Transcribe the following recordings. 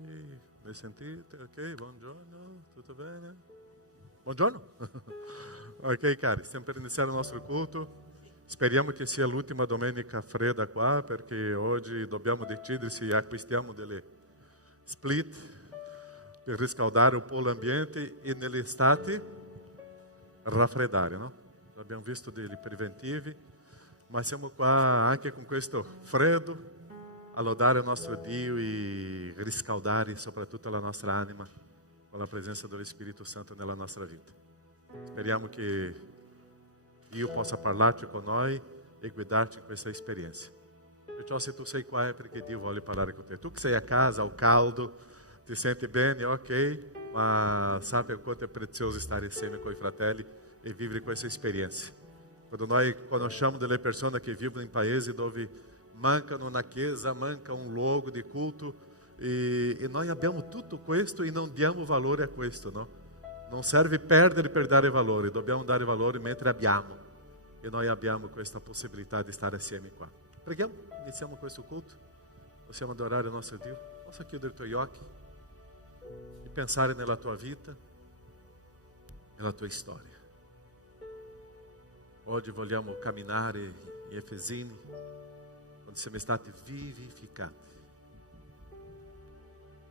mi sentite? Ok, buongiorno, tutto bene? Buongiorno. Ok, cari, stiamo per iniziare il nostro culto. Speriamo che sia l'ultima domenica fredda qua, perché oggi dobbiamo decidere se acquistiamo delle split per riscaldare un po' l'ambiente e nell'estate raffreddare, no? Abbiamo visto dei preventivi, ma siamo qua anche con questo freddo a lodare il nostro Dio e riscaldare soprattutto la nostra anima con la presenza dello Spirito Santo nella nostra vita. Speriamo che Dio possa parlarci con noi e guidarci in questa esperienza. Perciò se tu sei qua è perché Dio vuole parlare con te. Tu che sei a casa, al caldo, ti senti bene, ok, ma sape quanto è prezioso stare insieme con i fratelli e vivere questa esperienza. Quando noi conosciamo delle persone che vivono in paesi dove mancano una chiesa, manca un luogo di culto e noi abbiamo tutto questo e non diamo valore a questo, no? Non serve perdere per dare valore, dobbiamo dare valore mentre abbiamo e noi abbiamo questa possibilità di stare assieme qua. Preghiamo, iniziamo questo culto, possiamo adorare il nostro Dio, possa chiudere i tuoi occhi e pensare nella tua vita, nella tua storia. Oggi vogliamo camminare in Efesini, quando siamo stati vivificati.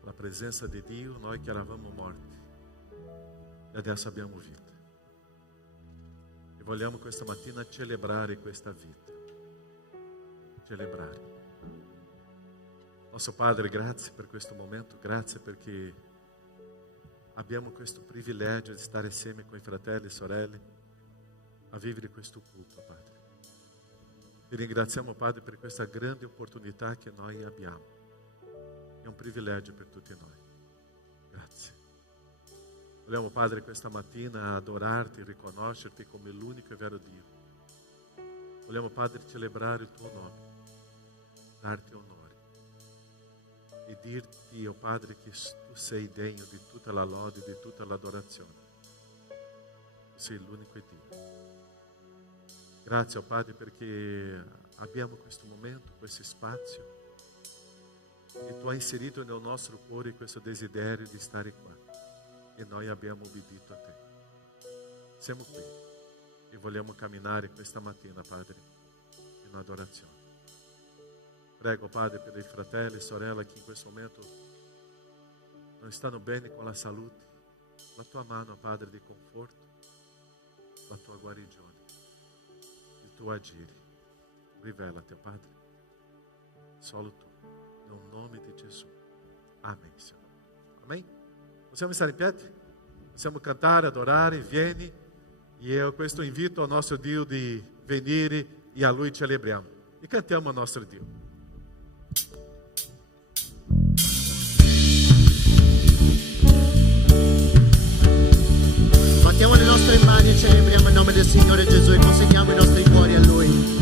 La presenza di Dio, noi che eravamo morti e adesso abbiamo vita. E vogliamo questa mattina celebrare questa vita. Celebrare. Nostro Padre, grazie per questo momento, grazie perché abbiamo questo privilegio di stare insieme con i fratelli e sorelle a vivere questo culto, Padre. Ti ringraziamo, Padre, per questa grande opportunità che noi abbiamo. È un privilegio per tutti noi. Grazie. Vogliamo, Padre, questa mattina adorarti e riconoscerti come l'unico e vero Dio. Vogliamo, Padre, celebrare il tuo nome, darti onore e dirti, oh Padre, che tu sei degno di tutta la lode, di tutta l'adorazione. Tu sei l'unico Dio. Grazie, oh Padre, perché abbiamo questo momento, questo spazio e tu hai inserito nel nostro cuore questo desiderio di stare qua e noi abbiamo obbedito a te. Siamo qui e vogliamo camminare questa mattina, Padre, in adorazione. Prego, Padre, per i fratelli e sorelle che in questo momento non stanno bene con la salute, la tua mano, Padre, di conforto, la tua guarigione, il tuo agire. Rivelati, Padre, solo tu, nel nome di Gesù. Amen, Signore. Amen. Possiamo stare in piedi? Possiamo cantare, adorare, vieni. E io questo invito al nostro Dio di venire e a Lui celebriamo. E cantiamo al nostro Dio. Mettiamo le nostre mani e celebriamo il nome del Signore Gesù e consegniamo i nostri cuori a Lui.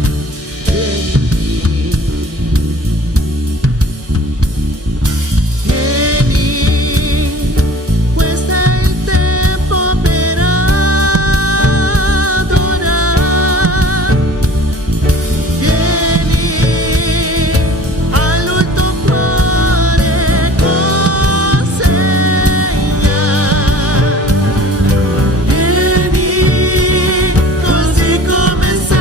Così come sei.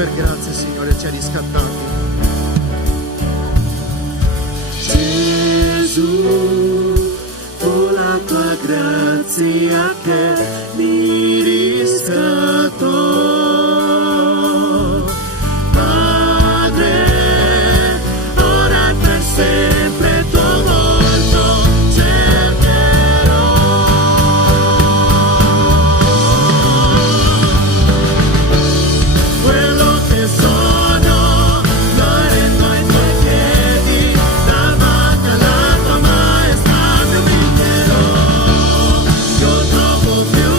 per grazia, Signore, ci ha riscattati. Gesù, fu la tua grazia che mi riscattò. Padre, ora e per sempre tuo volto cercherò. Quello che sono, lo rendo ai tuoi piedi, davanti alla tua maestà mi umilierò. Io trovo più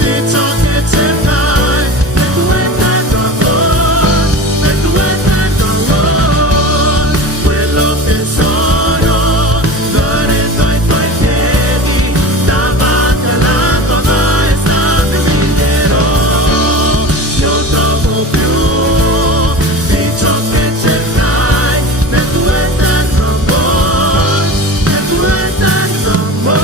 di ciò che cercai, nel tuo eterno amor, nel tuo eterno amor. Quello che sono, lo rendo ai tuoi piedi, davanti alla tua maestà mi umilierò. Io trovo più di ciò che cercai, nel tuo eterno amor, nel tuo eterno amor.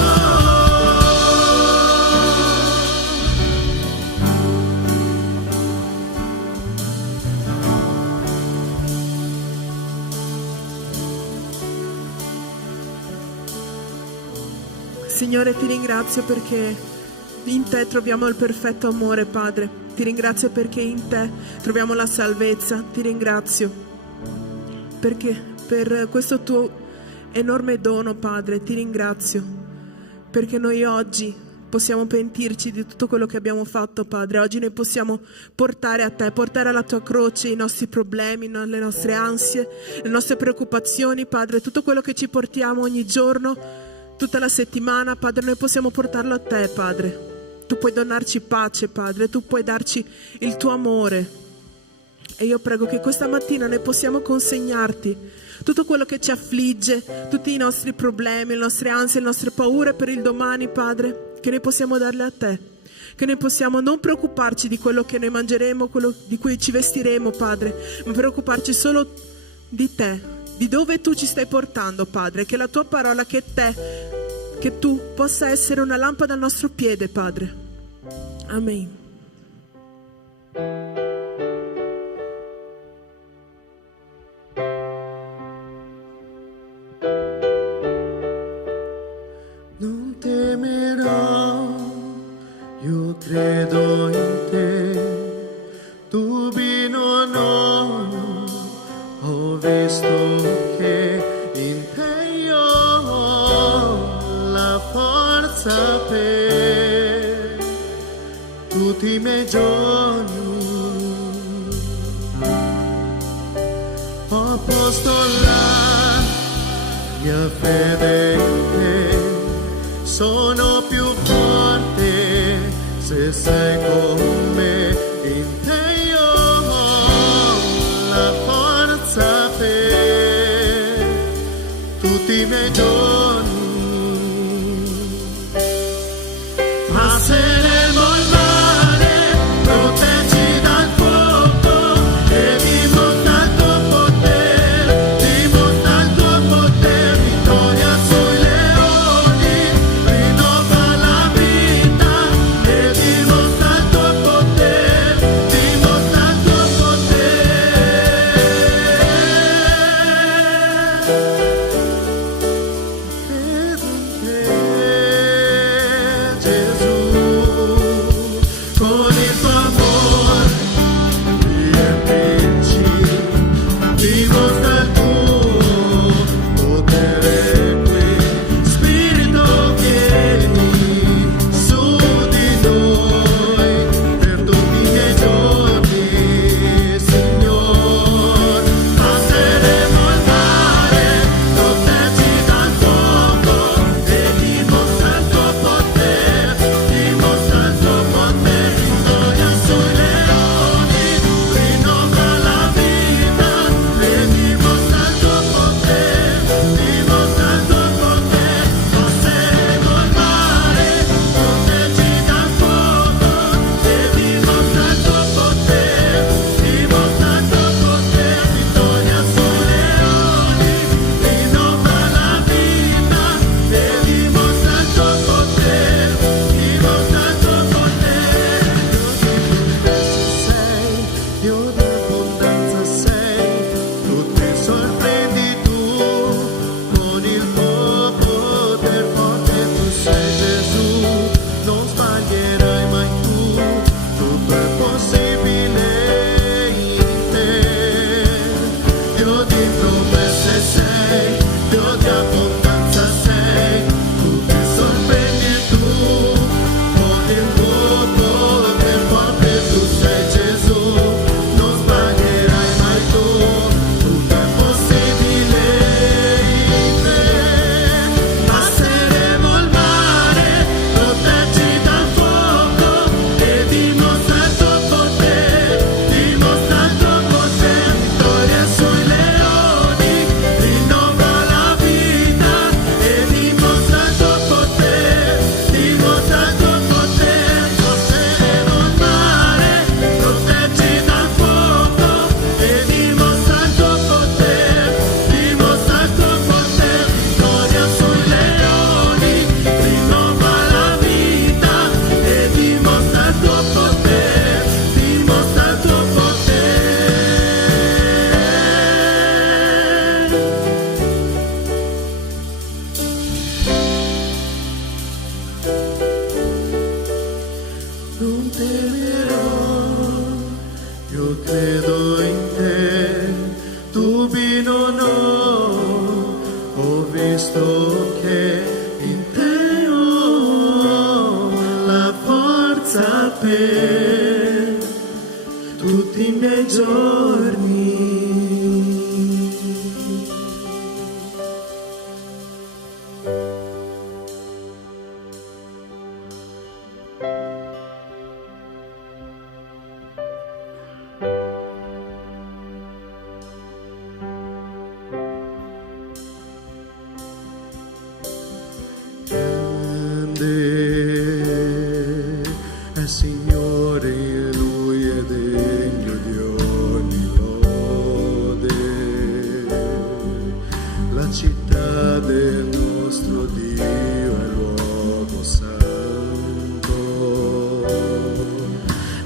Signore, ti ringrazio perché in te troviamo il perfetto amore, Padre. Ti ringrazio perché in te troviamo la salvezza. Ti ringrazio perché per questo tuo enorme dono, Padre. Ti ringrazio perché noi oggi possiamo pentirci di tutto quello che abbiamo fatto, Padre. Oggi noi possiamo portare a te, portare alla tua croce i nostri problemi, le nostre ansie, le nostre preoccupazioni, Padre. Tutto quello che ci portiamo ogni giorno, tutta la settimana, Padre, noi possiamo portarlo a te, Padre. Tu puoi donarci pace, Padre. Tu puoi darci il tuo amore. E io prego che questa mattina noi possiamo consegnarti tutto quello che ci affligge, tutti i nostri problemi, le nostre ansie, le nostre paure per il domani, Padre, che noi possiamo darle a te, che noi possiamo non preoccuparci di quello che noi mangeremo, quello di cui ci vestiremo, Padre, ma preoccuparci solo di te, di dove tu ci stai portando, Padre, che la tua parola, che tu possa essere una lampada al nostro piede, Padre. Amen. Non temerò, io credo in te, dubbi non ho, ho visto che in te io ho la forza per tutti i miei giorni. Ho posto la mia fede in te, sono più forte se sei con me, in te io ho la forza per tutti i miei giorni. Passeremo il mare, proteggi dal fuoco e dimostra il tuo potere, dimostra il tuo potere, vittoria sui leoni, rinnova la vita e dimostra il tuo potere, dimostra il tuo potere. Gesù, con il tuo amore riempirci, dimostra il tuo potere qui. Spirito vieni su di noi per tutti i miei giorni, Signor. Passeremo il mare, proteggi dal fuoco e dimostra il tuo potere, dimostra il tuo potere, vittoria sui leoni, rinnova la vita e dimostra il tuo potere, dimostra il tuo potere. Passeremo il mare, proteggi dal fuoco e dimostra il tuo potere, dimostra il tuo potere, vittoria sui leoni, rinnova la vita e dimostra il tuo potere, dimostra il tuo potere. Dio di abbondanza sei, tu ti sorprendi tu, con il tuo potere forte tu sei Gesù, non sbaglierai mai tu, tutto è possibile in te. Dio di promesse sei, Dio di abbondanza sei, tu ti sorprendi tu, con il tuo potere forte tu sei Gesù, non sbaglierai mai tu, tutto è possibile in te. Passeremo il mare, proteggi dal fuoco e dimostra il tuo potere, dimostra il tuo potere, vittoria sui leoni, rinnova la vita e dimostra il tuo potere, dimostra il tuo potere. Passeremo il mare, proteggi dal fuoco e dimostra il tuo potere, dimostra il tuo potere, vittoria sui leoni, rinnova la vita e dimostra il tuo potere, dimostra il tuo potere. Non temerò, io credo in te, dubbi non ho, ho visto questo che in te ho la forza per tutti i miei giorni. È Signore, Lui è degno di ogni lode. La città del nostro Dio è luogo santo.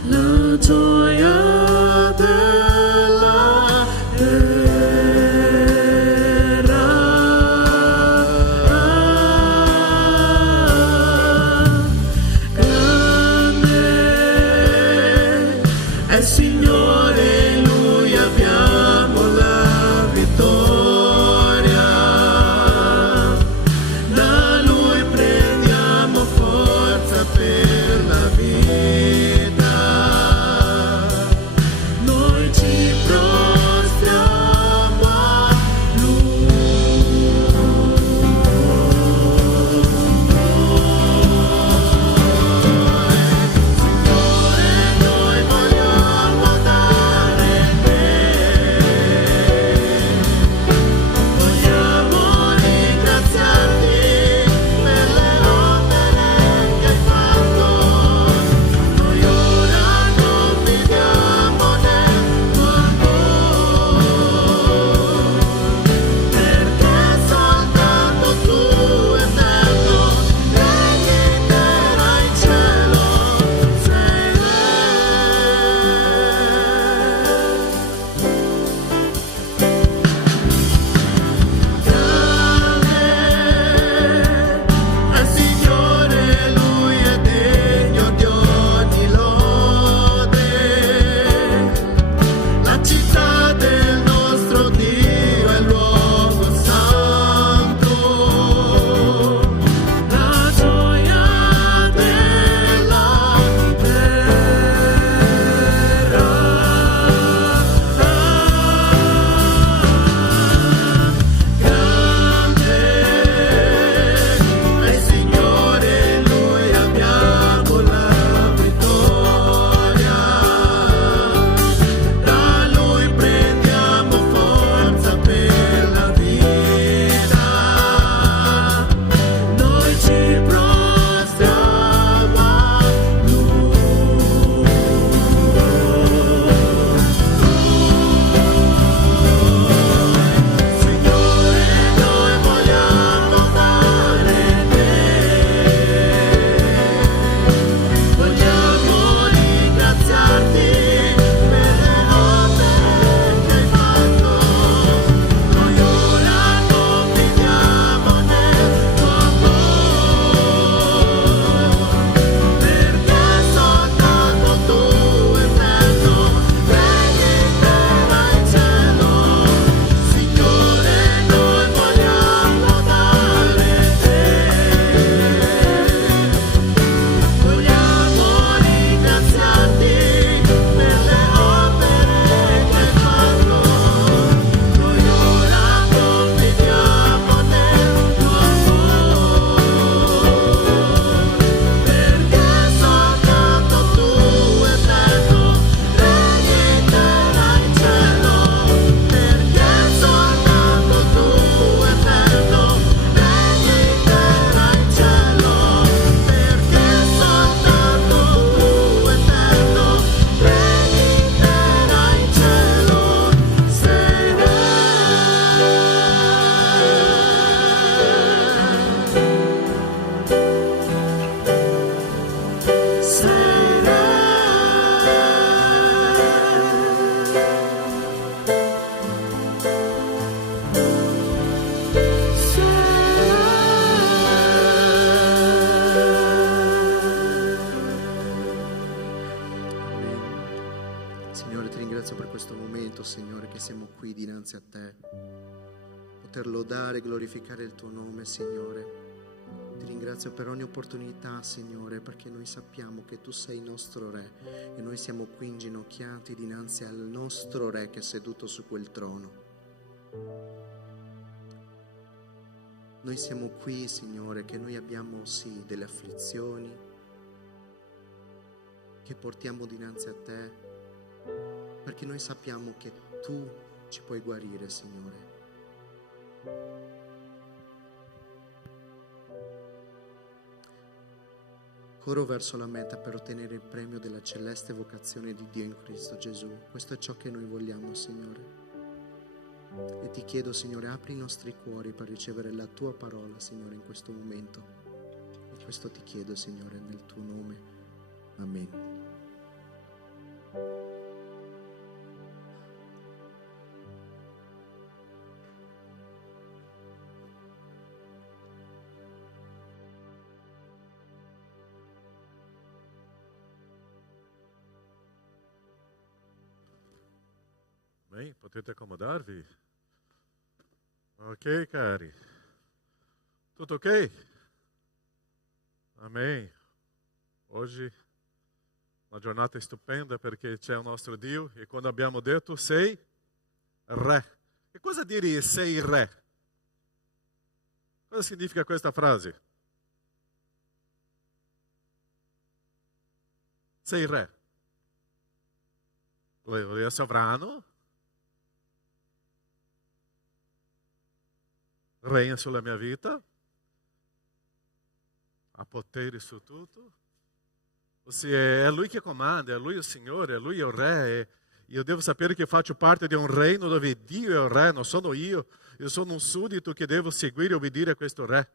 La gioia della è Signore, in Lui abbiamo la vittoria, da Lui prendiamo forza per la vita, noi ci prostriamo a Lui. poter lodare e glorificare il tuo nome, Signore. Ti ringrazio per ogni opportunità, Signore, perché noi sappiamo che tu sei il nostro Re e noi siamo qui inginocchiati dinanzi al nostro Re che è seduto su quel trono. Noi siamo qui, Signore, che noi abbiamo sì delle afflizioni che portiamo dinanzi a te, perché noi sappiamo che tu ci puoi guarire, Signore. Corro verso la meta per ottenere il premio della celeste vocazione di Dio in Cristo Gesù. Questo è ciò che noi vogliamo, Signore. E ti chiedo, Signore, apri i nostri cuori per ricevere la tua parola, Signore, in questo momento. E questo ti chiedo, Signore, nel tuo nome. Amen. Bem, potete accomodarvi? Ok, cari. Tutto ok? Amém. Hoje uma giornata stupenda perché c'è il nostro Dio e quando abbiamo detto sei re. Che cosa dire sei re? Cosa significa questa frase? Sei re. Lui è sovrano. Regna sulla mia vita, ha potere su tutto. Ossia, è Lui che comanda, è Lui il Signore, è Lui il Re. E io devo sapere che faccio parte di un regno dove Dio è il Re, non sono io sono un suddito che devo seguire e obbedire a questo Re.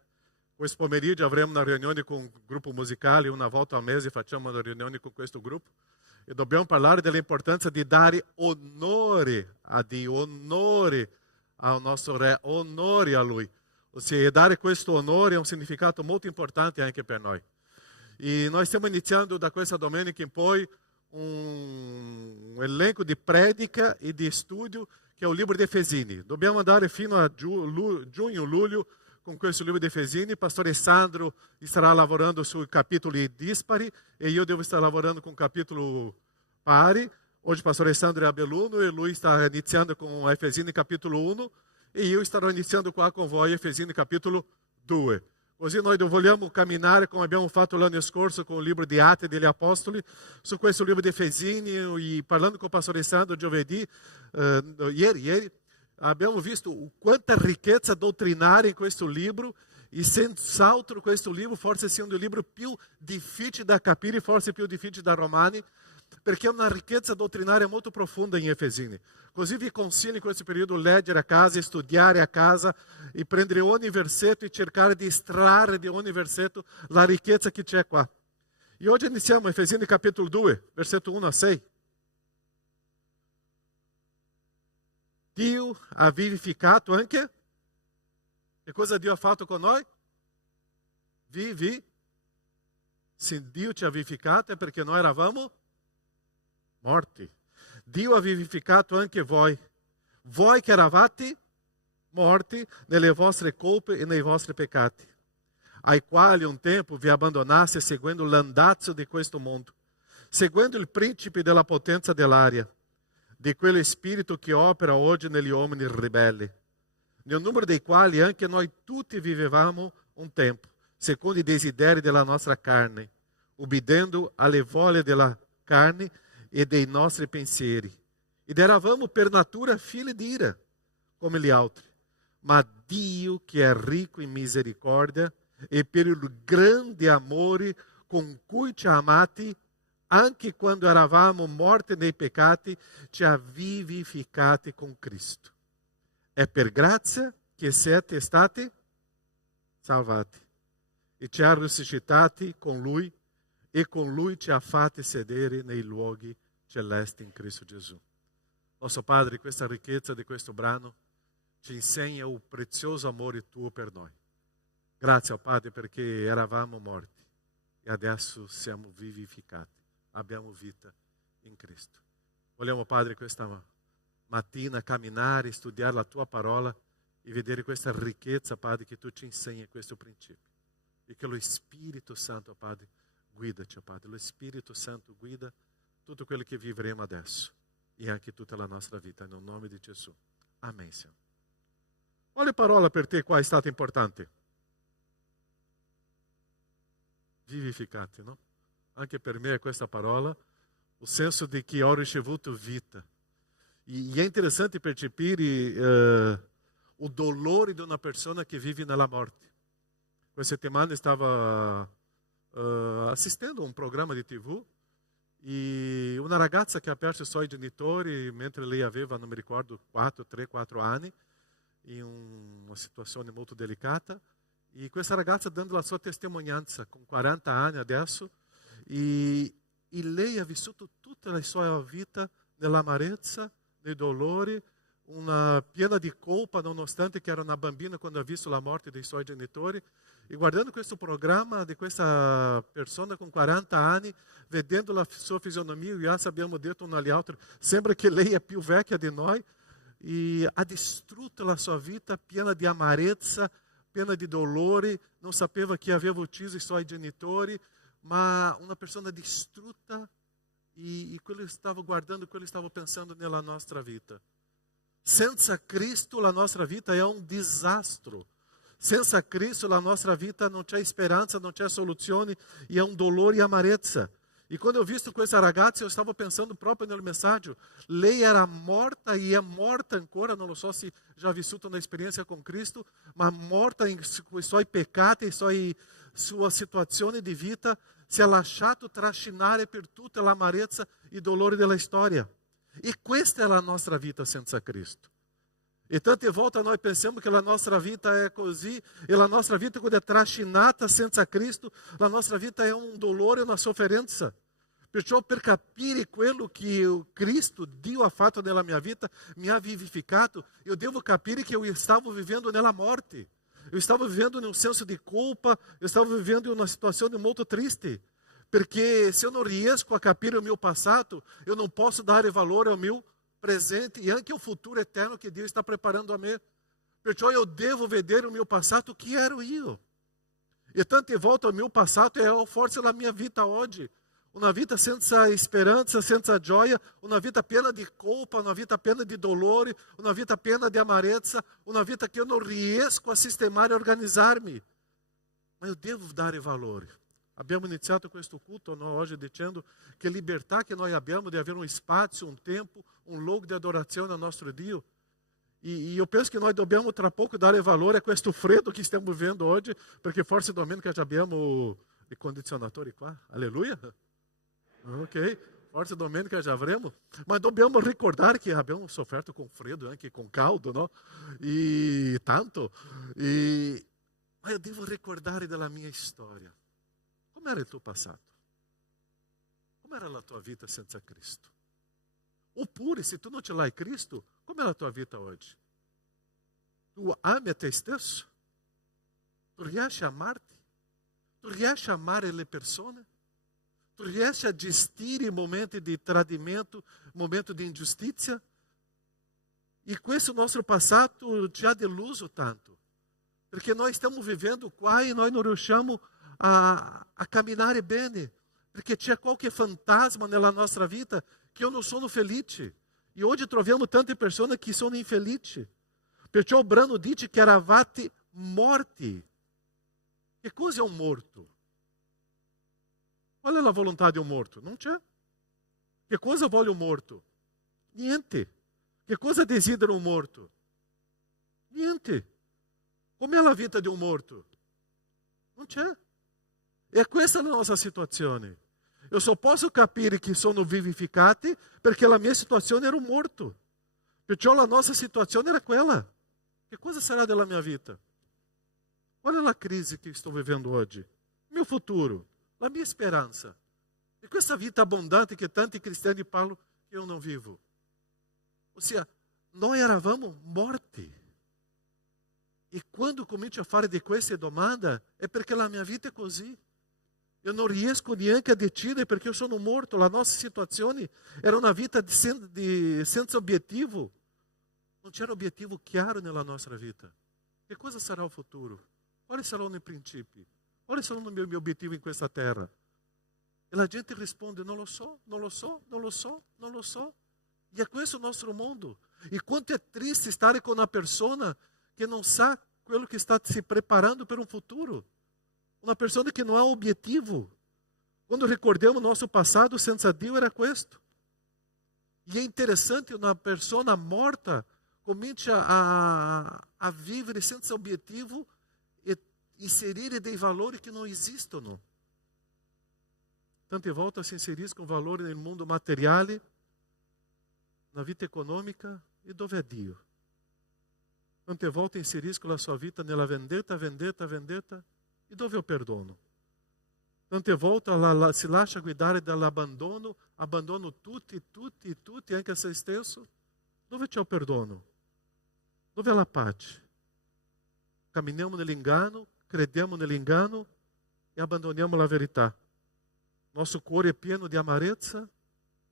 Questo pomeriggio avremo una riunione con un gruppo musicale, una volta al mese facciamo una riunione con questo gruppo e dobbiamo parlare dell'importanza di dare onore a Dio, onore al nostro Re, onore a Lui. Ossia, dare questo onore ha un significato molto importante anche per noi. E noi stiamo iniziando da questa domenica in poi un elenco di predica e di studio che è il libro di Efesini. Dobbiamo andare fino a giugno, luglio con questo libro di Efesini. Il pastore Sandro starà lavorando sui capitoli dispari e io devo stare lavorando con capitolo pari. Oggi il pastore Sandro è a Belluno e lui sta iniziando con Efesini capitolo 1 e io starò iniziando qua con voi Efesini capitolo 2. Così noi vogliamo camminare come abbiamo fatto l'anno scorso con il libro di Atti degli Apostoli, su questo libro di Efesini, e parlando con il pastore Sandro giovedì, ieri, abbiamo visto quanta ricchezza doutrinaria in questo libro e senz'altro questo libro forse sia un dei libri più difficili da capire, forse più difficili da Romani, perché è una ricchezza doutrinaria molto profonda in Efesini. Così vi consiglio in questo periodo leggere a casa, studiare a casa e prendere ogni versetto e cercare di estrarre di ogni versetto la ricchezza che c'è qua. E oggi iniziamo Efesini capitolo 2, versetto 1 a 6. Dio ha vivificato anche. Che cosa Dio ha fatto con noi? Se Dio ci ha vivificato è perché noi eravamo morti. Dio ha vivificato anche voi che eravate morti nelle vostre colpe e nei vostri peccati, ai quali un tempo vi abbandonaste seguendo l'andazzo di questo mondo, seguendo il principe della potenza dell'aria, di quello spirito che opera oggi negli uomini ribelli, nel numero dei quali anche noi tutti vivevamo un tempo, secondo i desideri della nostra carne, ubbidendo alle voglie della carne e dei nostri pensieri. Ed eravamo per natura figli di ira, come gli altri. Ma Dio, che è ricco in misericordia, e per il grande amore con cui ci ha amati, anche quando eravamo morti nei peccati, ci ha vivificati con Cristo. È per grazia che siete stati salvati. E ci ha risuscitati con Lui, e con Lui ci ha fatti sedere nei luoghi celesti in Cristo Gesù. Nostro Padre, questa ricchezza di questo brano ci insegna il prezioso amore tuo per noi. Grazie, Padre, perché eravamo morti e adesso siamo vivificati. Abbiamo vita in Cristo. Vogliamo, Padre, questa mattina camminare, studiare la tua parola e vedere questa ricchezza, Padre, che tu ci insegni questo principio. E che lo Spirito Santo, Padre, guida-ci, Padre. Lo Spirito Santo guida tutto quello che vivremo adesso e anche tutta la nostra vita, nel nome di Gesù. Amém, Senhor. Quale parola per te qua è stata importante? Vivificati, no? Anche per me è questa parola, o senso di che ho ricevuto vita. E è interessante percepire o dolore di una persona che vive nella morte. Questa settimana stava assistendo a un programma di TV e una ragazza che ha perso i suoi genitori mentre lei aveva, non mi ricordo, 3-4 anni, in una situazione molto delicata. E questa ragazza dando la sua testimonianza con 40 anni adesso, e lei ha vissuto tutta la sua vita nell'amarezza, nei dolori, una piena di colpa, nonostante che era una bambina quando ha visto la morte dei suoi genitori. E guardando questo programma di questa persona con 40 anni, vedendo la sua fisionomia, já abbiamo detto um agli altri, sembra che lei è più vecchia di noi, e ha distrutto la sua vita piena di amarezza, piena di dolori, non sapeva chi aveva ucciso i suoi genitori, ma una persona distrutta, e quello stava guardando, quello stava pensando nella nostra vita. Senza Cristo la nostra vita è un disastro. Senza Cristo la nostra vita non c'è speranza, non c'è soluzione, e è un dolore e amarezza. E quando ho visto questa ragazza, io stavo pensando proprio nel messaggio. Lei era morta e è morta ancora, non lo so se già ha vissuto un'esperienza con Cristo, ma morta con i suoi peccati, sua situazione di vita, si è lasciato trascinare per tutta l'amarezza e i dolori della storia. E questa è la nostra vita senza Cristo. E tante volte noi pensiamo che la nostra vita è così, e la nostra vita quando è trascinata senza Cristo, la nostra vita è un dolore e una sofferenza. Perciò per capire quello che Cristo, Dio ha fatto nella mia vita, mi ha vivificato, io devo capire che io stavo vivendo nella morte. Eu estava vivendo em um senso de culpa, eu estava vivendo em uma situação muito triste, porque se eu não riesco a capir o meu passado, eu não posso dar valor ao meu presente e anche ao futuro eterno que Deus está preparando a mim. Perciò eu devo vedere o meu passado, que era eu. E tante volte o meu passado é a força da minha vida hoje. Uma vida senza esperança, senza gioia, uma vida piena di colpa, uma vida piena di dolore, uma vida piena di amarezza, uma vida que eu não riesco a sistemare e organizzarmi. Mas eu devo dare valore. Abbiamo iniziato questo culto oggi dicendo che libertà che noi abbiamo di avere un spazio, un tempo, un luogo di adorazione al nostro Dio. E eu penso che noi dobbiamo tra poco dare valore a questo freddo che stiamo vivendo oggi, perché forse domenica já abbiamo i condizionatori qua. Alleluia. Ok, forse domenica já avremo, mas dobbiamo ricordare che abbiamo sofferto con freddo e anche con caldo, no? E tanto. Ma io devo ricordare della mia storia. Com'era il tuo passato? Com'era la tua vita senza Cristo? Oppure, se tu non ce l'hai Cristo, com'è la tua vita oggi? Tu ami a te stesso? Tu riesci a amarti? Tu riesci a amare le persone? Tu riesci a gestire momenti di tradimento, momenti di ingiustizia? E questo nostro passato ci ha deluso tanto, perché noi stiamo vivendo qua e noi non riusciamo a camminare bene, perché c'è qualche fantasma nella nostra vita che io non sono felice. E oggi troviamo tante persone che sono infelici. Perciò il brano dice che eravate morti. Che cosa è un morto? Qual è la volontà di un morto? Non c'è. Che cosa vuole un morto? Niente. Che cosa desidera un morto? Niente. Com'è la vita di un morto? Non c'è. E questa è la nostra situazione. Io só posso capire che sono vivificati perché la mia situazione era un morto. Perciò la nostra situazione era quella. Che cosa sarà della mia vita? Qual è la crisi che sto vivendo oggi? Il mio futuro, la mia speranza. E questa vita abbondante che tanti cristiani parlano che io non vivo. Ossia, noi eravamo morti. E quando comincio a fare di queste domande è perché la mia vita è così. Io non riesco neanche a decidere perché io sono morto. La nostra situazione era una vita senza obiettivo. Non c'era obiettivo chiaro nella nostra vita. Che cosa sarà il futuro? Quali saranno i principi? Quali saranno i miei obiettivi in questa terra? E la gente risponde, non lo so, non lo so, non lo so, non lo so. E è questo il nostro mondo. E quanto è triste stare con una persona che non sa quello che sta si preparando per un futuro. Una persona che non ha obiettivo. Quando ricordiamo o nosso passado senza Dio era questo. E é interessante uma pessoa morta comincia a vivere senza obiettivo e inserire dei valori che non esistono. Tante volte si inseriscono valori nel mondo materiale, na vita economica e dove è Dio. Tante volte inseriscono la sua vita nella vendetta, vendetta, vendetta e dove è il perdono. Tante volte si lascia guidare dall'abbandono, abbandono tutti, anche a se stesso. Dove c'è il perdono? Dove è la pace? Camminiamo nell'inganno, crediamo nell'inganno e abbandoniamo la verità. Nosso cuore è pieno di amarezza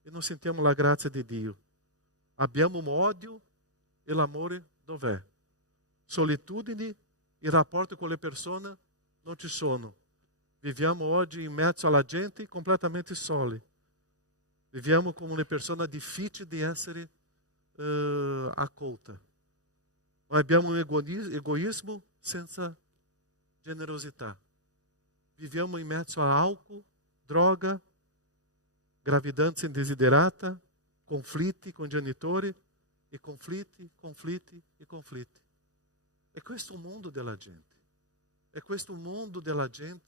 e non sentiamo la grazia di Dio. Abbiamo un odio e l'amore dov'è? Solitudine, il rapporto con le persone non ci sono. Viviamo oggi in mezzo alla gente completamente soli. Viviamo come una persona difficile di essere accolta. Noi abbiamo un egoismo senza generosità. Viviamo in mezzo a álcool, droga, gravidanza indesiderata, conflitti con genitori e conflitti. È questo il mondo della gente. È questo il mondo della gente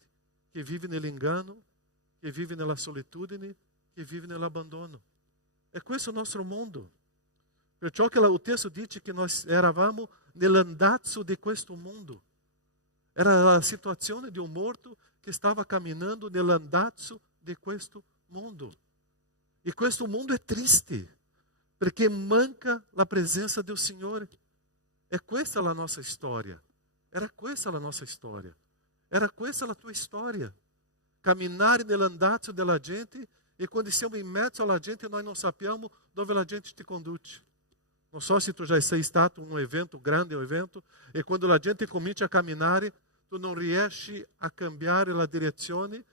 che vive nell'inganno, che vive nella solitudine, che vive nell'abbandono. È questo il nostro mondo. Perciò che il testo dice che noi eravamo nell'andazzo di questo mondo. Era la situazione di un morto che stava camminando nell'andazzo di questo mondo. E questo mondo è triste, perché manca la presenza del Signore. È questa la nostra storia. Era questa la nostra storia. Era questa la tua storia. Camminare nell'andazzo della gente e quando siamo in mezzo alla gente noi non sappiamo dove la gente ti conduce. Non so se tu já sei stato in un evento, grande evento, e quando la gente comincia a camminare tu non riesci a cambiare la direzione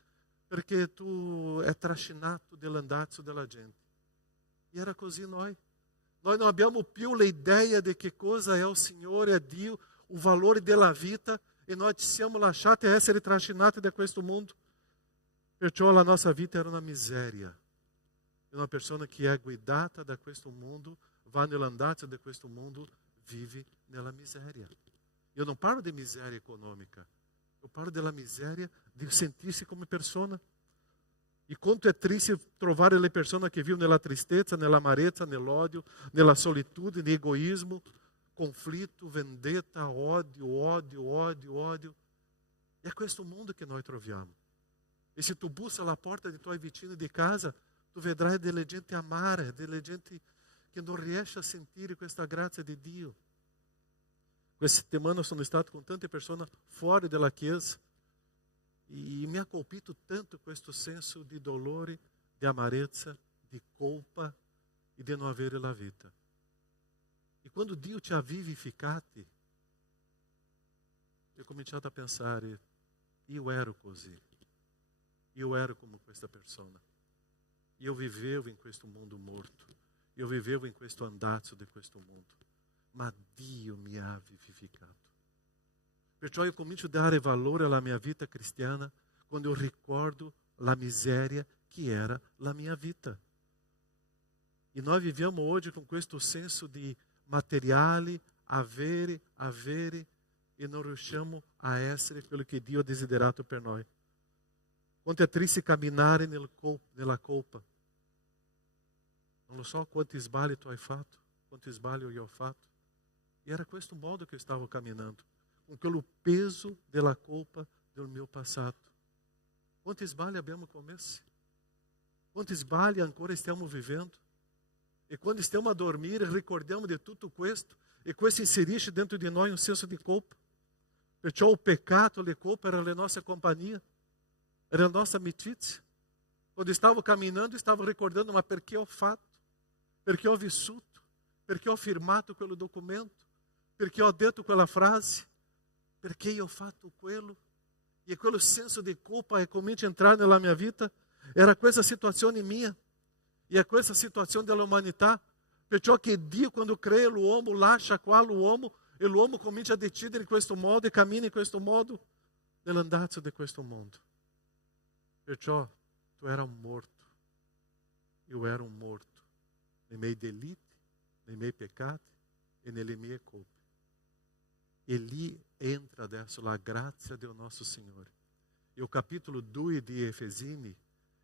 perché tu è trascinato nell'andazzo della gente. E era così noi. Noi non abbiamo più l'idea di che cosa è il Signore, è Dio, o valore della vita, e noi ci siamo lasciati essere trascinati da questo mondo. Perciò la nostra vita era una miseria. E una persona che è guidata da questo mondo, va nell'andazzo di questo mondo, vive nella miseria. Io non parlo di miseria economica, io parlo della miseria di sentirsi come persona. E quanto è triste trovare le persone che vivono nella tristezza, nell'amarezza, nell'odio, nella solitudine, egoismo, conflitto, vendetta, odio. È questo mondo che noi troviamo. E se tu busca alla porta dei tuoi vicini di casa, tu vedrai delle gente amare, delle gente che non riesce a sentire questa grazia di Dio. Questa settimana sono stato con tante persone fuori dalla chiesa e mi ha colpito tanto questo senso di dolore, di amarezza, di colpa e di non avere la vita. E quando Dio ti ha vivificati, eu ho cominciato a pensare, io ero così, io ero come questa persona, io vivevo in questo mondo morto, io vivevo in questo andazzo di questo mondo, ma Dio mi ha vivificato. Perciò io comincio a dare valore alla mia vita cristiana quando io ricordo la miseria che era la mia vita. E noi viviamo oggi con questo senso di materiali, avere, e non riusciamo a essere quello che Dio ha desiderato per noi. Quanto è triste camminare nella colpa. Non lo so quanti sbagli tu hai fatto, quanti sbagli io ho fatto. E era questo modo che io stavo camminando, con quello peso della colpa del mio passato. Quanti sbagli abbiamo commesso? Quanti sbagli ancora stiamo vivendo? E quando stiamo a dormire, ricordiamo di tutto questo, e questo inserisce dentro di noi un senso di colpa. Perciò il peccato, le colpa era la nostra compagnia, era la nostra amicizia. Quando stavo camminando, stavo ricordando, ma perché ho fatto? Perché ho vissuto? perché ho firmato quello documento, perché ho detto quella frase, perché io ho fatto quello. E quello senso di colpa comincia a entrare nella mia vita. Era questa situazione mia. E è questa situazione dell'umanità. Perciò che Dio, quando crea l'uomo, lascia qua l'uomo, e l'uomo comincia a decidere in questo modo e cammina in questo modo nell'andazzo di questo mondo. Perciò tu era un morto. Io ero un morto nei miei delitti, nei miei peccati e nelle mie colpe. E lì entra adesso la grazia del nostro Signore. E o capitolo 2 di Efesini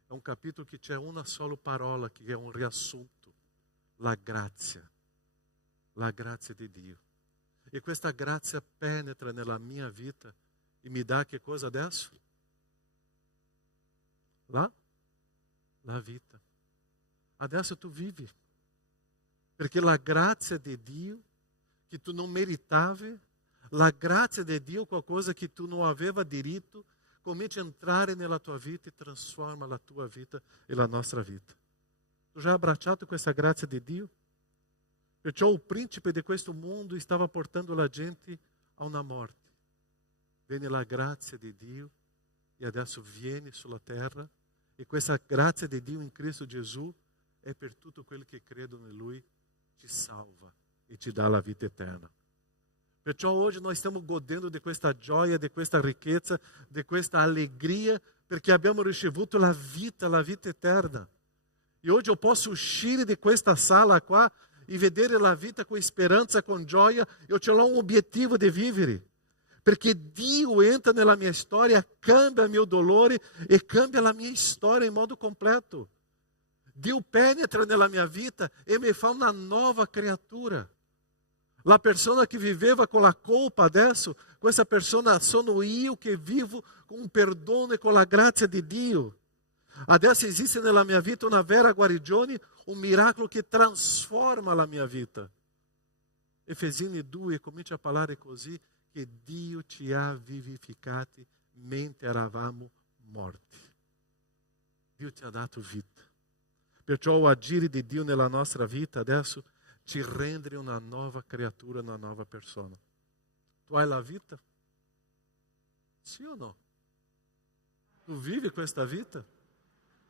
è un capitolo che c'è una sola parola che è un riassunto: la grazia di Dio. E questa grazia penetra nella mia vita e mi dà che cosa adesso? La vita. Adesso tu vivi. Perché la grazia di Dio che tu non meritavi, la grazia di Dio, qualcosa che tu non aveva diritto, comincia a entrare nella tua vita e trasforma la tua vita e la nostra vita. Tu já hai abbracciato questa grazia di Dio? Perciò il principe di questo mondo stava portando la gente a una morte. Viene la grazia di Dio e adesso viene sulla terra, e questa grazia di Dio in Cristo Gesù è per tutto quello che credono in Lui, ti salva e ti dà la vita eterna. Perciò oggi noi stiamo godendo di questa gioia, di questa ricchezza, di questa allegria, perché abbiamo ricevuto la vita eterna. E oggi eu posso uscire di questa sala qua e vedere la vita con speranza, con gioia. Eu te ho un obiettivo di vivere. Perché Dio entra nella mia storia, cambia il mio dolore e cambia la mia storia in modo completo. Dio penetra nella mia vita e mi fa una nuova creatura. La persona che viveva con la colpa adesso, questa persona sono io che vivo con un perdono e con la grazia di Dio. Adesso esiste nella mia vita una vera guarigione, un miracolo che trasforma la mia vita. Efesini 2 comincia a parlare così, che Dio ci ha vivificati mentre eravamo morti. Dio ti ha dato vita. Perciò o agire di Dio nella nostra vita adesso ti rende una nuova creatura, una nuova persona. Tu hai la vita? Sì o no? Tu vivi questa vita?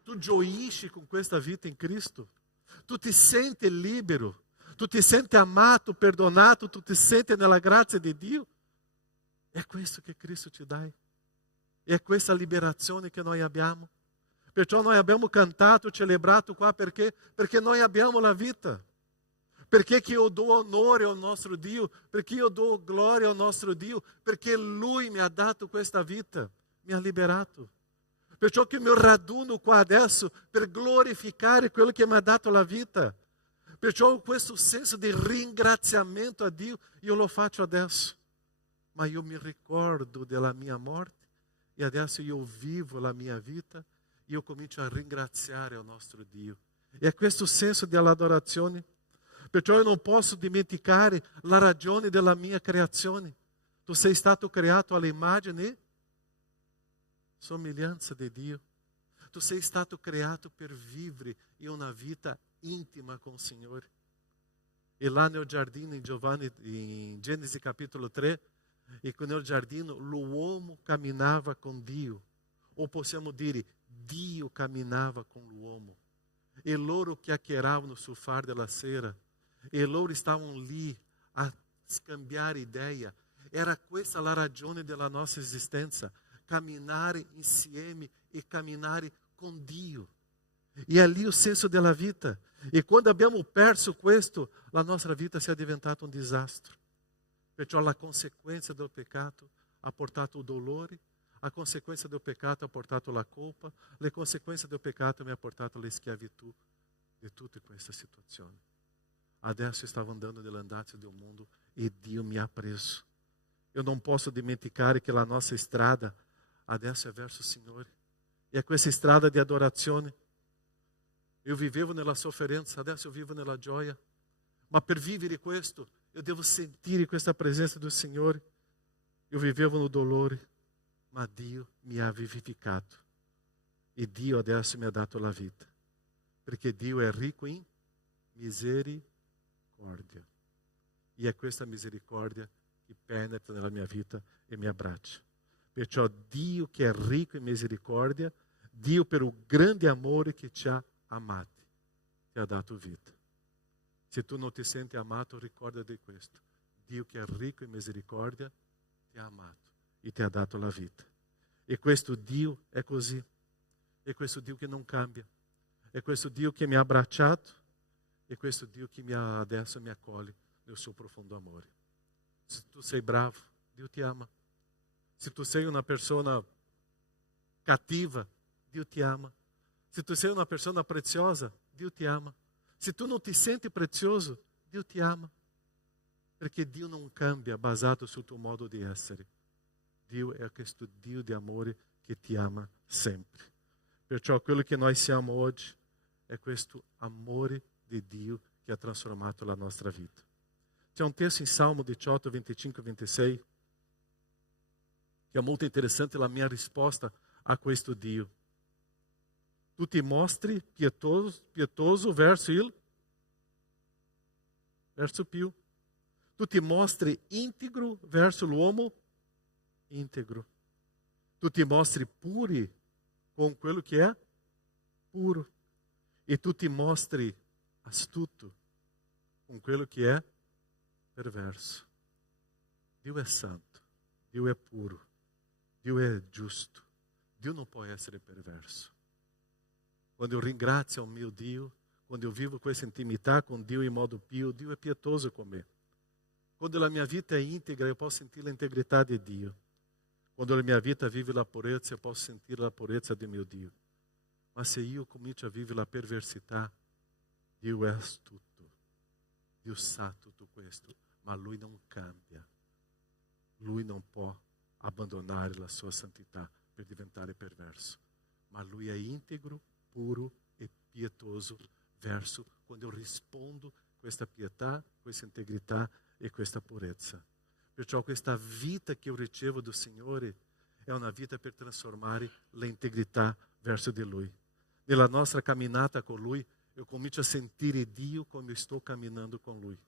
Tu gioisci con questa vita in Cristo? Tu ti senti libero? Tu ti senti amato, perdonato? Tu ti senti nella grazia di Dio? È questo che Cristo ti dà. È questa liberazione che noi abbiamo. Perciò noi abbiamo cantato, celebrato qua perché noi abbiamo la vita. Perché che io do onore al nostro Dio, perché io do gloria al nostro Dio, perché Lui mi ha dato questa vita, mi ha liberato. Perciò che mi raduno qua adesso per glorificare quello che mi ha dato la vita. Perciò questo senso di ringraziamento a Dio io lo faccio adesso. Ma io mi ricordo della mia morte e adesso io vivo la mia vita. Io comincio a ringraziare il nostro Dio. E è questo senso dell'adorazione. Perciò io non posso dimenticare la ragione della mia creazione. Tu sei stato creato all'immagine e somiglianza di Dio. Tu sei stato creato per vivere in una vita intima con il Signore. E là nel giardino in Genesi capitolo 3, e nel giardino l'uomo camminava con Dio. O possiamo dire, Dio camminava con l'uomo. E loro chiacchieravano sul far della sera. E loro stavano lì a scambiare idea. Era questa la ragione della nostra esistenza. Camminare insieme e camminare con Dio. E è lì il senso della vita. E quando abbiamo perso questo, la nostra vita si è diventata un disastro. Perciò la conseguenza del peccato ha portato il dolore, la conseguenza del peccato ha portato la colpa, le conseguenze del peccato mi ha portato alla schiavitù di tutte queste situazioni. Adesso stavo andando nell'andazzo del mondo e Dio mi ha preso. Io non posso dimenticare che la nostra strada adesso è verso il Signore. E è questa strada di adorazione. Io vivevo nella sofferenza, adesso io vivo nella gioia. Ma per vivere questo, io devo sentire questa presenza del Signore. Io vivevo no dolore, ma Dio mi ha vivificato. E Dio adesso mi ha dato la vita. Perché Dio è ricco in misericordia. misericórdia. E è questa misericordia che penetra nella mia vita e mi abbraccia. Perciò Dio, che è ricco in misericordia, Dio, per il grande amore che ci ha amati, ti ha dato vita. Se tu non ti senti amato, ricorda di questo. Dio, che è ricco in misericordia, ti ha amato e ti ha dato la vita. E questo Dio è così. È questo Dio che non cambia. È questo Dio che mi ha abbracciato. È questo Dio che adesso mi accoglie nel suo profondo amore. Se tu sei bravo, Dio ti ama. Se tu sei una persona cattiva, Dio ti ama. Se tu sei una persona preziosa, Dio ti ama. Se tu non ti senti prezioso, Dio ti ama. Perché Dio non cambia basato sul tuo modo di essere. Dio è questo Dio di amore che ti ama sempre. Perciò quello che noi siamo oggi è questo amore di Dio che ha trasformato la nostra vita. C'è un testo in Salmo 18, 25 e 26 che è molto interessante la mia risposta a questo Dio. Tu ti mostri pietoso verso più. Tu ti mostri integro verso l'uomo integro. Tu ti mostri puri con quello che è puro. E tu ti mostri astuto con quello che è perverso. Dio è santo, Dio è puro, Dio è giusto. Dio non può essere perverso. Quando io ringrazio il mio Dio, quando io vivo questa intimità con Dio in modo pio, Dio è pietoso con me. Quando la mia vita è integra, io posso sentire l'integrità di Dio. Quando la mia vita vive la purezza, io posso sentire la purezza di mio Dio. Ma se io comincio a vivere la perversità, Dio è astuto. Dio sa tutto questo, ma Lui non cambia. Lui non può abbandonare la sua santità per diventare perverso. Ma Lui è integro, puro e pietoso verso quando io rispondo questa pietà, questa integrità e questa purezza. Perciò questa vita che io ricevo do Signore è una vita per trasformare l'integrità verso di Lui. Nella nostra camminata con Lui, io comincio a sentire Dio come io sto camminando con Lui.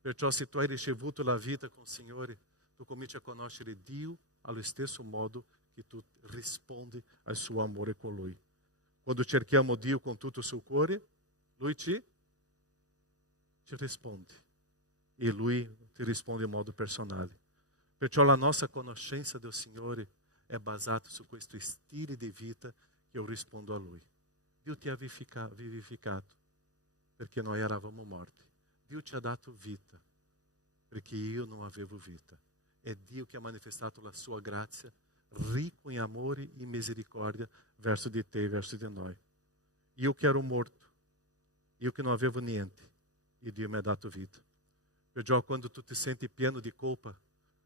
Perciò se tu hai ricevuto la vita con il Signore, tu cominci a conoscere Dio allo stesso modo che tu rispondi al suo amore con Lui. Quando cerchiamo Dio con tutto il suo cuore, Lui ci risponde. E Lui ti risponde in modo personale. Perciò la nostra conoscenza del Signore è basata su questo stile di vita che io rispondo a Lui. Dio ti ha vivificato perché noi eravamo morti. Dio ci ha dato vita perché io non avevo vita. È Dio che ha manifestato la sua grazia, ricco in amore e in misericordia verso di te e verso di noi. Io che ero morto, io che non avevo niente, e Dio mi ha dato vita. Perciò quando tu ti senti pieno di colpa,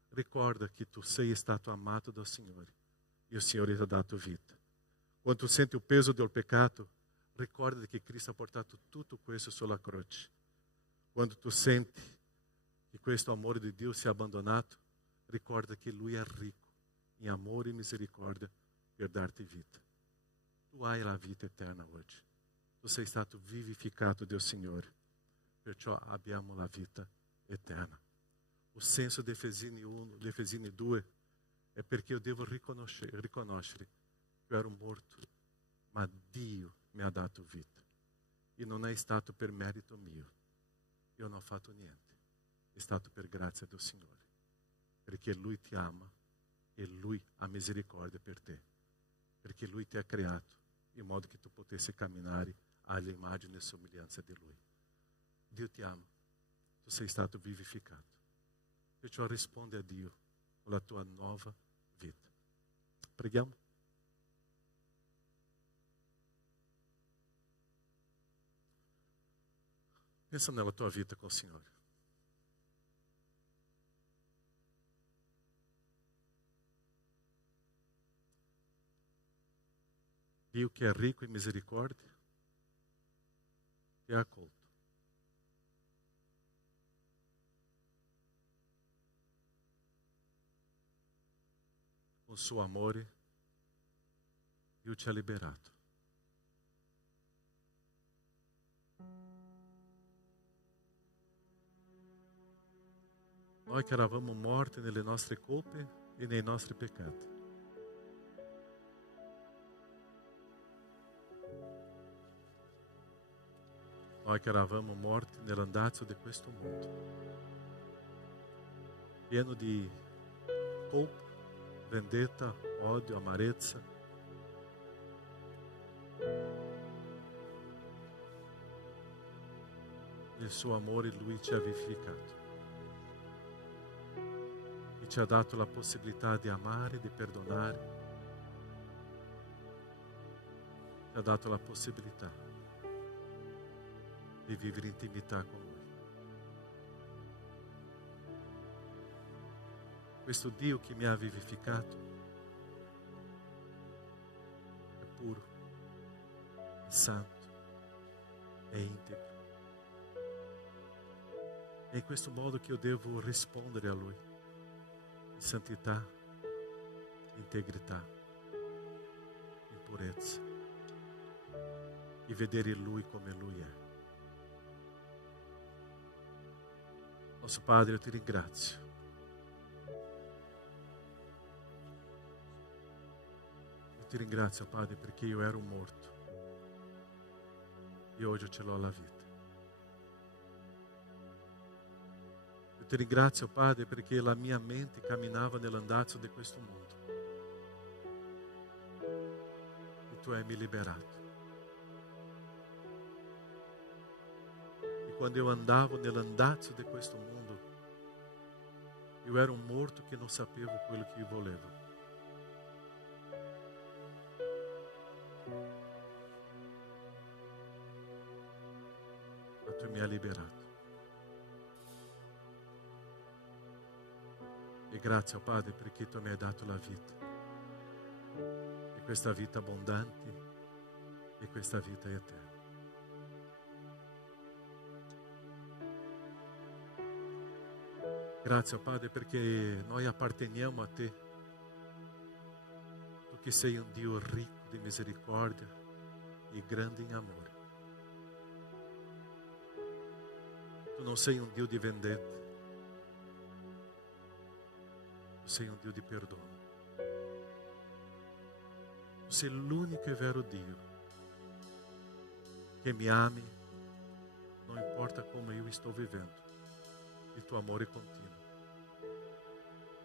ricorda che tu sei stato amato dal Signore e il Signore ti ha dato vita. Quando tu senti il peso del peccato, ricorda che Cristo ha portato tutto questo sulla croce. Quando tu senti che questo amore di Dio si è abbandonato, ricorda che Lui è ricco in amore e misericordia per darti vita. Tu hai la vita eterna oggi. Tu sei stato vivificato dal Signore. Perciò abbiamo la vita eterna. Il senso di Efesini 1, di Efesini 2 è perché io devo riconoscere che io ero morto, ma Dio mi ha dato vita. E non è stato per merito mio. Io non ho fatto niente. È stato per grazia del Signore. Perché Lui ti ama e Lui ha misericordia per te. Perché Lui ti ha creato in modo che tu potessi camminare all'immagine e somiglianza di Lui. Dio ti ama. Tu sei stato vivificato. Perciò rispondi a Dio con la tua nuova vita. Preghiamo. Pensa nella tua vita con il Signore. Dio che è ricco in misericordia ti ha accolto. Con il suo amore, Dio ci ha liberato. Noi che eravamo morti nelle nostre colpe e nei nostri peccati. Noi che eravamo morti nell'andazzo di questo mondo, pieno di colpa, vendetta, odio, amarezza. Nel suo amore Lui ci ha vivificato e ci ha dato la possibilità di amare, di perdonare, ci ha dato la possibilità di vivere intimità con Lui. Questo Dio che mi ha vivificato è puro, è santo, è integro. È in questo modo che io devo rispondere a Lui, in santità, integrità, in purezza, e vedere Lui come Lui è. Nosso Padre, io ti ringrazio. Io ti ringrazio, Padre, perché io ero morto e oggi ce l'ho la vita. Io ti ringrazio, Padre, perché la mia mente camminava nell'andazzo di questo mondo e tu hai mi liberato. E quando io andavo nell'andazzo di questo mondo, io ero un morto che non sapevo quello che io volevo. Ma tu mi hai liberato. E grazie, oh Padre, perché tu mi hai dato la vita. E questa vita abbondante e questa vita eterna. Grazie, oh Padre, perché noi apparteniamo a te. Tu che sei un Dio ricco di misericordia e grande in amore. Tu non sei un Dio di vendetta. Tu sei un Dio di perdono. Tu sei l'unico e vero Dio che mi ami, non importa come io sto vivendo. Il tuo amore continua.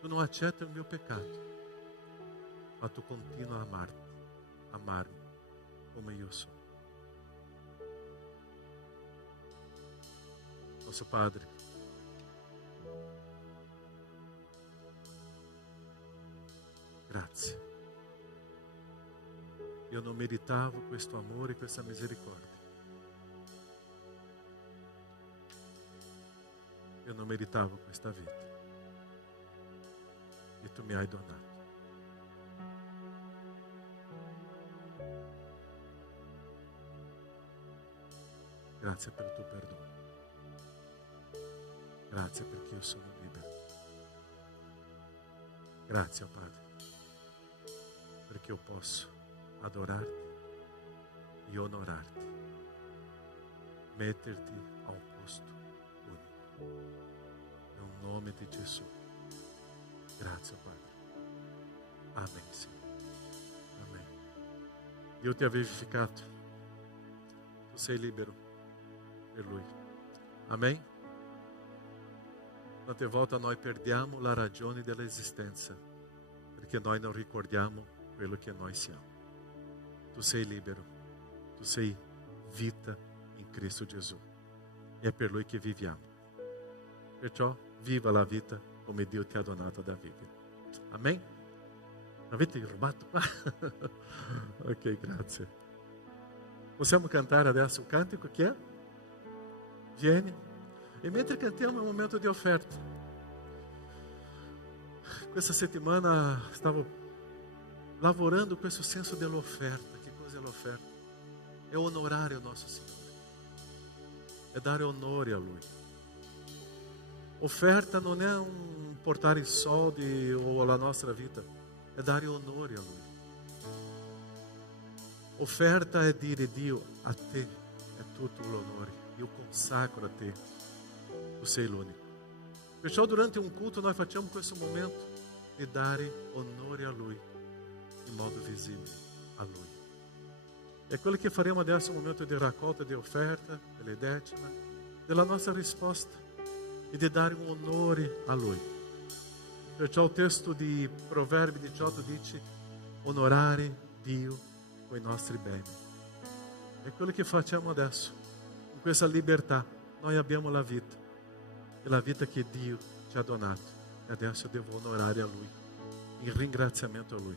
Tu non accetti il mio peccato, ma tu continui a amarmi come io sono. Nosso Padre, grazie. Io non meritavo questo amore e questa misericordia. Io non meritavo questa vita e tu mi hai donato. Grazie per il tuo perdono. Grazie perché io sono libero. Grazie, oh Padre, perché io posso adorarti e onorarti, metterti a un posto unico. Nel nome di Gesù. Grazie, Padre. Amen, Signore. Amen. Dio ti ha vivificato. Tu sei libero per Lui. Amen. Tante volte noi perdiamo la ragione dell'esistenza perché noi non ricordiamo quello che noi siamo. Tu sei libero. Tu sei vita in Cristo Gesù. E è per Lui che viviamo. Perciò viva la vita come Dio ti ha donato da vivere. Amen? Avete rubato qua? Ok, grazie. Possiamo cantare adesso un cantico che è? Vieni. E mentre cantiamo è un momento di offerta. Questa settimana stavo lavorando questo senso dell'offerta. Che cosa è l'offerta? È onorare il nostro Signore. È dare onore a Lui. Offerta non è un portare i soldi o la nostra vita, è dare onore a Lui. Offerta è dire: Dio, a te è tutto l'onore, io consacro a te, tu sei l'unico. Perciò durante un culto noi facciamo questo momento di dare onore a Lui in modo visibile a Lui. E quello che faremo adesso è un momento di raccolta di offerta, delle decime, della nostra risposta e di dare un onore a Lui. Perciò il testo di Proverbi 18 dice onorare Dio con i nostri beni. È quello che facciamo adesso. In questa libertà noi abbiamo la vita, e la vita che Dio ci ha donato. E adesso devo onorare a Lui, in ringraziamento a Lui.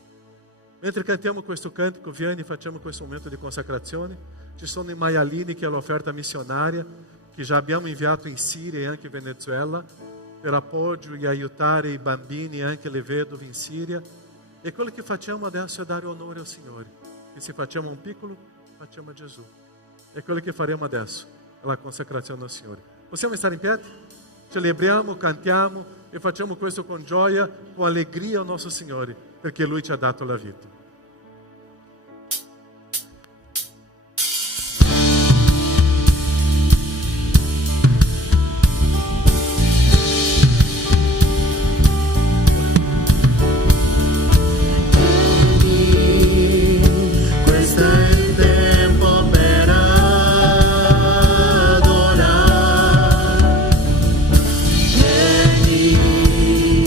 Mentre cantiamo questo cantico, vieni, facciamo questo momento di consacrazione. Ci sono i maialini, che è l'offerta missionaria, che già abbiamo inviato in Siria e anche in Venezuela, per appoggio e aiutare i bambini e anche le vedove in Siria. E quello che facciamo adesso è dare onore al Signore. E se facciamo un piccolo, facciamo a Gesù. E quello che faremo adesso è la consacrazione al Signore. Possiamo stare in piedi? Celebriamo, cantiamo e facciamo questo con gioia, con allegria al nostro Signore, perché Lui ci ha dato la vita. Questo è il tempo per adorare. Vieni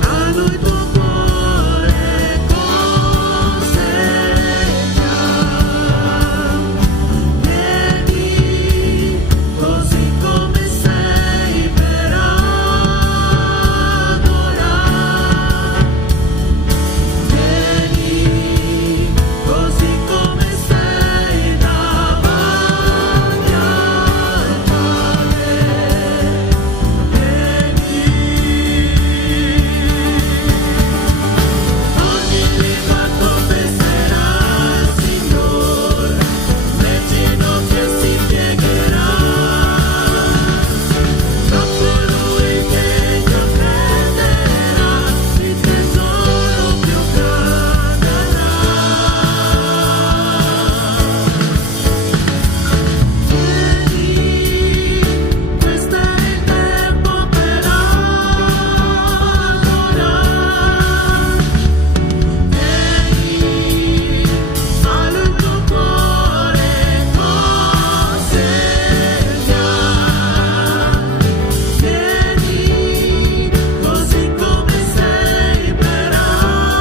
a noi il tuo cuore consegna. Vieni così come sei per adorare. Vieni così come sei davanti al Padre. Ogni lingua confesserà al Signore, le ginocchia si piegheranno a colui che ti offenderà, il tesoro più grande avrà. Vieni, questo è il tempo per adorare. Vieni, fallo il tuo cuore consegna. Vieni, così come sei per adorare.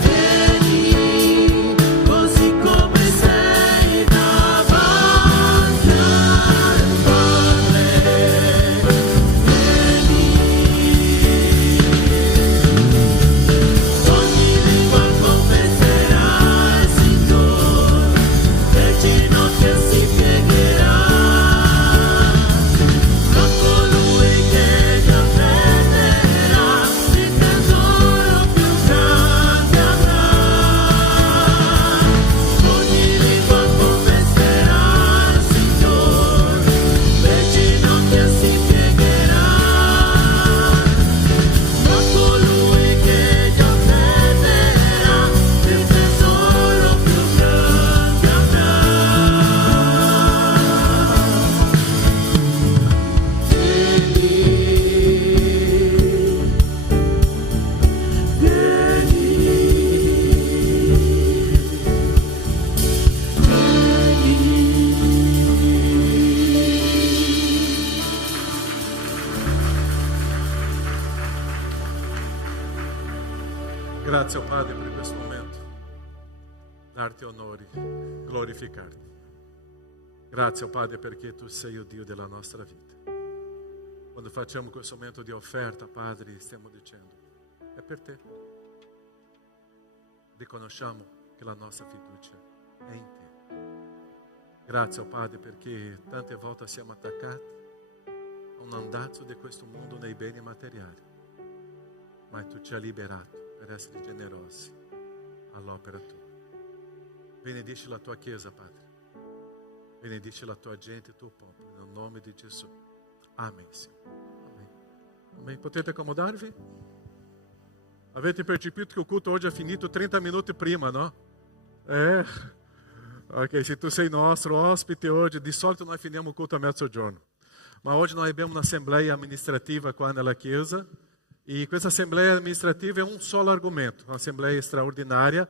Vieni, così come sei davanti al Padre. Ogni lingua confesserà al Signore, le ginocchia si piegheranno a colui che ti offenderà, il tesoro più grande avrà. Ogni lingua confesserà al Signore, le ginocchia si piegheranno a colui che ti offenderà, il tesoro più grande avrà. Grazie, oh Padre, per questo momento. Darti onori, glorificarti. Grazie, oh Padre, perché Tu sei il Dio della nostra vita. Quando facciamo questo momento di offerta, Padre, stiamo dicendo, è per Te. Riconosciamo che la nostra fiducia è in Te. Grazie, oh Padre, perché tante volte siamo attaccati a un andazzo di questo mondo nei beni materiali, ma Tu ci hai liberato per essere generosi all'opera Tua. Benedici la Tua Chiesa, Padre. Benedici la Tua gente, il Tuo popolo, nel nome di Gesù. Amen, Signore. Amen. Amen. Potete accomodarvi? Avete percepito che il culto oggi è finito 30 minuti prima, no? Ok, se tu sei nostro ospite hoje, di solito noi finiamo o culto a mezzogiorno. Ma oggi noi abbiamo un'assemblea amministrativa qua nella chiesa e questa assemblea amministrativa è un solo argomento, un'assemblea straordinaria,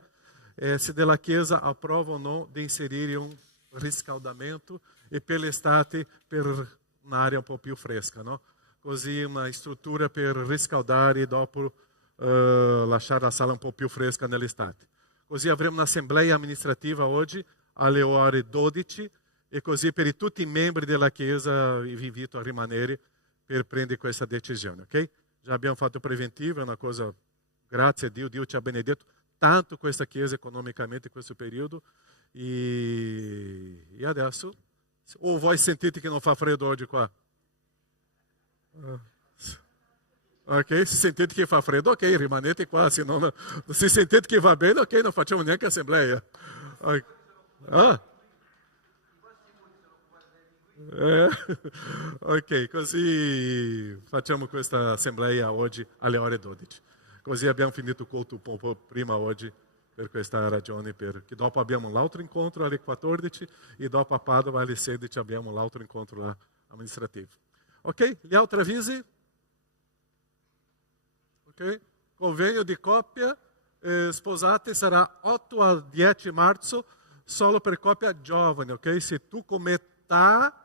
se della chiesa approva o no di inserire un riscaldamento e per l'estate per un'area un po' più fresca, no? Così una struttura per riscaldare e dopo lasciare la sala un po' più fresca nell'estate. Così avremo un'assemblea amministrativa oggi alle ore 12 e così per tutti i membri della Chiesa vi invito a rimanere per prendere questa decisione, ok? Già abbiamo fatto preventivo, è una cosa, grazie a Dio, Dio ci ha benedetto tanto questa Chiesa economicamente in questo periodo e adesso, o voi sentite che non fa freddo oggi qua? Ok, se sentite che fa freddo, ok, rimanete qua, se sentite che va bene, ok, non facciamo neanche assembleia. Ok, così facciamo questa assemblea oggi alle ore 12. Così abbiamo finito il culto un po' prima oggi per questa ragione, perché dopo abbiamo l'altro incontro alle 14 e dopo a Padova alle 16 abbiamo l'altro incontro là amministrativo. Ok, gli altri avvisi? Ok, convegno di coppia sposate sarà 8 al 10 marzo solo per coppia giovane, ok? Se tu come età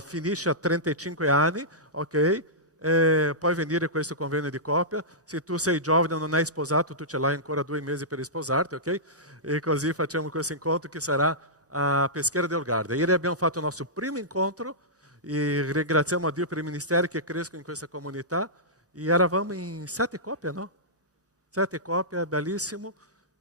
finisci a 35 anni, ok? Puoi venire a questo convegno di coppia. Se tu sei giovane e non hai sposato, tu ce l'hai ancora 2 mesi per sposarti, ok? E così facciamo questo incontro che sarà a Peschiera del Garda. Ieri abbiamo fatto il nostro primo incontro e ringraziamo a Dio per i ministeri che crescono in questa comunità. E eravamo in 7 coppie, no? 7 coppie, bellissimo.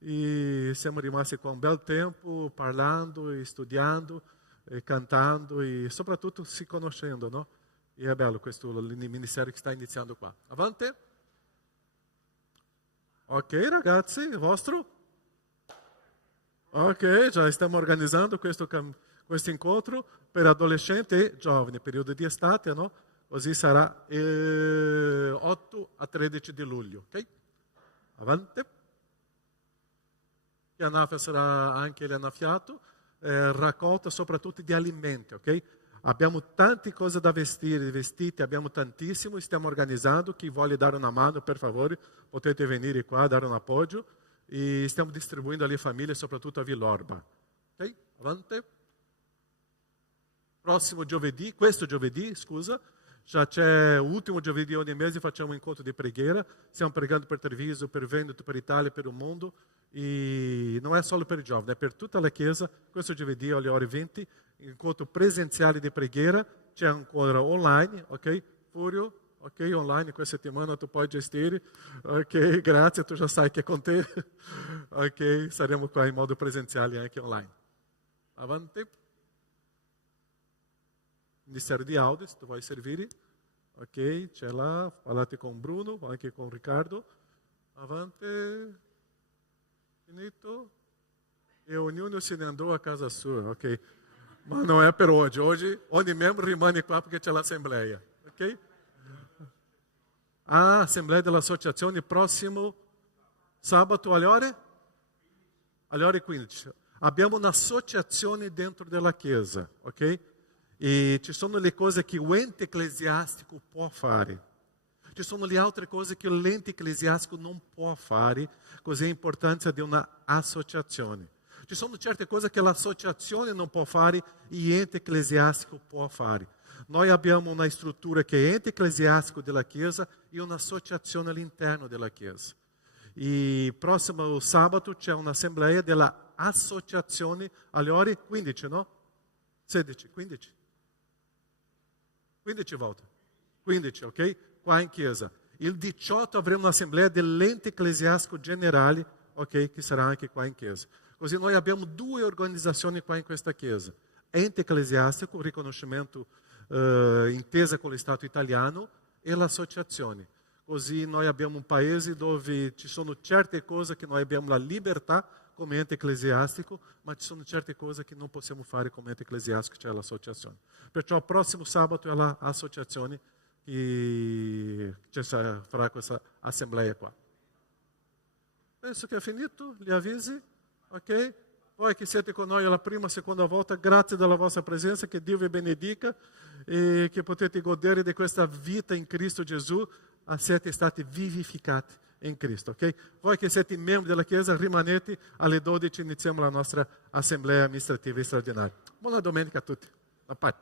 E siamo rimasti con un bel tempo, parlando, e studiando, e cantando e soprattutto si conoscendo, no? E è bello questo ministero che sta iniziando qua. Avanti. Ok, ragazzi, il vostro? Ok, già stiamo organizzando questo incontro per adolescenti e giovani, periodo di estate, no? Così sarà 8 a 13 di luglio, ok? Avanti. Chianafia sarà anche l'annaffiato, raccolta soprattutto di alimenti, ok? Abbiamo tante cose da vestire, vestiti, abbiamo tantissimo, stiamo organizzando, chi vuole dare una mano, per favore, potete venire qua, dare un appoggio, e stiamo distribuendo alle famiglie, soprattutto a Villorba, ok? Avanti. Prossimo giovedì, questo giovedì, scusa, già c'è l'ultimo giovedì ogni mese, facciamo un incontro di preghiera, stiamo pregando per Treviso, per Veneto, per Italia, per il mondo, e non è solo per i giovani, è per tutta la Chiesa, questo giovedì alle ore 20, incontro presenziale di preghiera, c'è ancora online, ok? Furio, ok? Online questa settimana tu puoi gestire, ok? Grazie, tu già sai che è con te, ok? Saremo qua in modo presenziale anche online. Avanti. Ministero di Audio, se tu vuoi servire, ok? C'è là, parlate con Bruno, anche con Riccardo. Avanti. Finito. E ognuno se ne andò a casa sua, ok? Ma non è per oggi. Oggi ogni membro rimane qua perché c'è l'assemblea, ok? Assemblea dell'associazione prossimo sabato alle ore? Alle ore 15. Abbiamo un'associazione dentro della Chiesa, ok? E ci sono le cose che l'ente ecclesiastico può fare. Ci sono le altre cose che l'ente ecclesiastico non può fare, così è l'importanza di una associazione. Ci sono certe cose che l'associazione non può fare e l'ente ecclesiastico può fare. Noi abbiamo una struttura che è ente ecclesiastico della Chiesa e un'associazione all'interno della Chiesa. E prossimo sabato c'è un'assemblea dell'associazione alle ore 15, no? 16, 15? 15 volte. 15, ok? Qua in Chiesa. Il 18 avremo un'assemblea dell'ente ecclesiastico generale, ok? Che sarà anche qua in Chiesa. Così noi abbiamo 2 organizzazioni qua in questa Chiesa. Ente ecclesiastico, riconoscimento intesa con lo Stato italiano, e l'associazione. Così noi abbiamo un paese dove ci sono certe cose che noi abbiamo la libertà come ente ecclesiastico, ma ci sono certe cose che non possiamo fare come ente ecclesiastico, cioè l'associazione. Perciò il prossimo sabato è l'associazione che farà questa assemblea qua. Penso che è finito, gli avvisi, ok? Voi che siete con noi alla prima e seconda volta, grazie della vostra presenza, che Dio vi benedica e che potete godere di questa vita in Cristo Gesù, siete stati vivificati in Cristo, ok? Voi che siete membri della Chiesa, rimanete alle 12, iniziamo la nostra assemblea amministrativa straordinaria. Buona domenica a tutti. La pace.